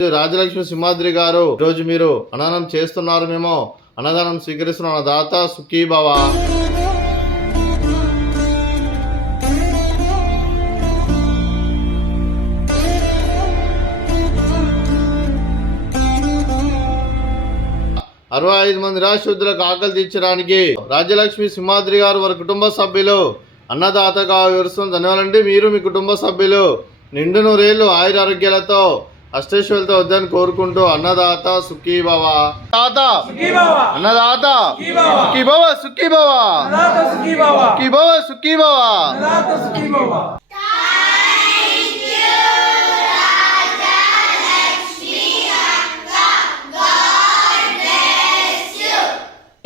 రాజలక్ష్మి సింహాద్రి గారు ఈరోజు మీరు అన్నదానం చేస్తున్నారు, మేము అన్నదానం స్వీకరిస్తున్న దాత సుఖీ భవ. 65 మంది నిరాశ్రితులకు ఆకలి తీర్చడానికి రాజ్యలక్ష్మి సింహాద్రి గారు వారి కుటుంబ సభ్యులు అన్నదాతగా వివరిస్తున్న ధన్యవాదాలండి. మీరు మీ కుటుంబ సభ్యులు నిండు నూరేళ్లు ఆయురారోగ్యాలతో అష్టైశ్వర్యాలతో వద్దని కోరుకుంటూ అన్నదాత సుఖీ భవ. అన్నదాత సుఖీ భవ, సుఖీ భవ, సుఖీ భవ, సుఖీ భవ.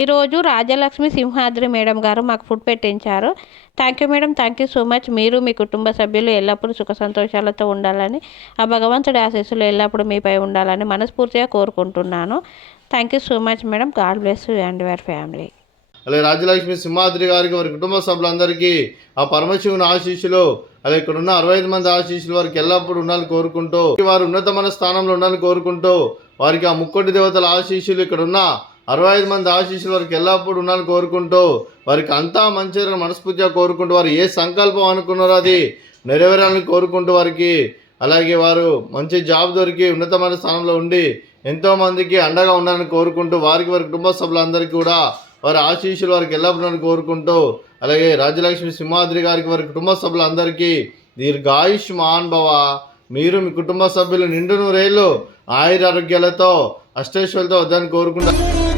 ఈరోజు రాజలక్ష్మి సింహాద్రి మేడం గారు మాకు ఫుడ్ పెట్టించారు. Thank you madam, thank you so much. మీరు మీ కుటుంబ సభ్యులు ఎల్లప్పుడూ సుఖ సంతోషాలతో ఉండాలని, ఆ భగవంతుడి ఆశీస్సులు ఎల్లప్పుడూ మీపై ఉండాలని మనస్ఫూర్తిగా కోరుకుంటున్నాను. Thank you so much madam. God bless you and your family. అలాగే రాజలక్ష్మి సింహాద్రి గారికి వారి కుటుంబ సభ్యులందరికీ ఆ పరమశివుని ఆశీస్సులు, అలాగే ఇక్కడ ఉన్న 65 మంది ఆశీస్సులు వారికి ఎల్లప్పుడూ ఉండాలని కోరుకుంటూ, వారు ఉన్నతమైన స్థానంలో ఉండాలని కోరుకుంటూ, వారికి ఆ ముక్కోటి దేవతల ఆశీస్సులు, ఇక్కడ ఉన్న 65 మంది ఆశీస్సులు వారికి ఎల్లప్పుడూ ఉండాలని కోరుకుంటూ, వారికి అంతా మంచిగా మనస్ఫూర్తిగా కోరుకుంటూ, వారు ఏ సంకల్పం అనుకున్నారో అది నెరవేరాలని కోరుకుంటూ, వారికి అలాగే వారు మంచి జాబ్ దొరికి ఉన్నతమైన స్థానంలో ఉండి ఎంతోమందికి అండగా ఉండాలని కోరుకుంటూ, వారికి వారి కుటుంబ సభ్యులందరికీ కూడా వారి ఆశీస్సులు వారికి ఎల్లప్పుడూ కోరుకుంటూ, అలాగే రాజలక్ష్మి సింహాద్రి గారికి వారి కుటుంబ సభ్యులందరికీ దీర్ఘాయుష్మాన్ భవ. మీరు మీ కుటుంబ సభ్యులు నిండు నూరేళ్ళు ఆయురారోగ్యాలతో అష్టైశ్వర్యాలతో వద్దని కోరుకుంటారు.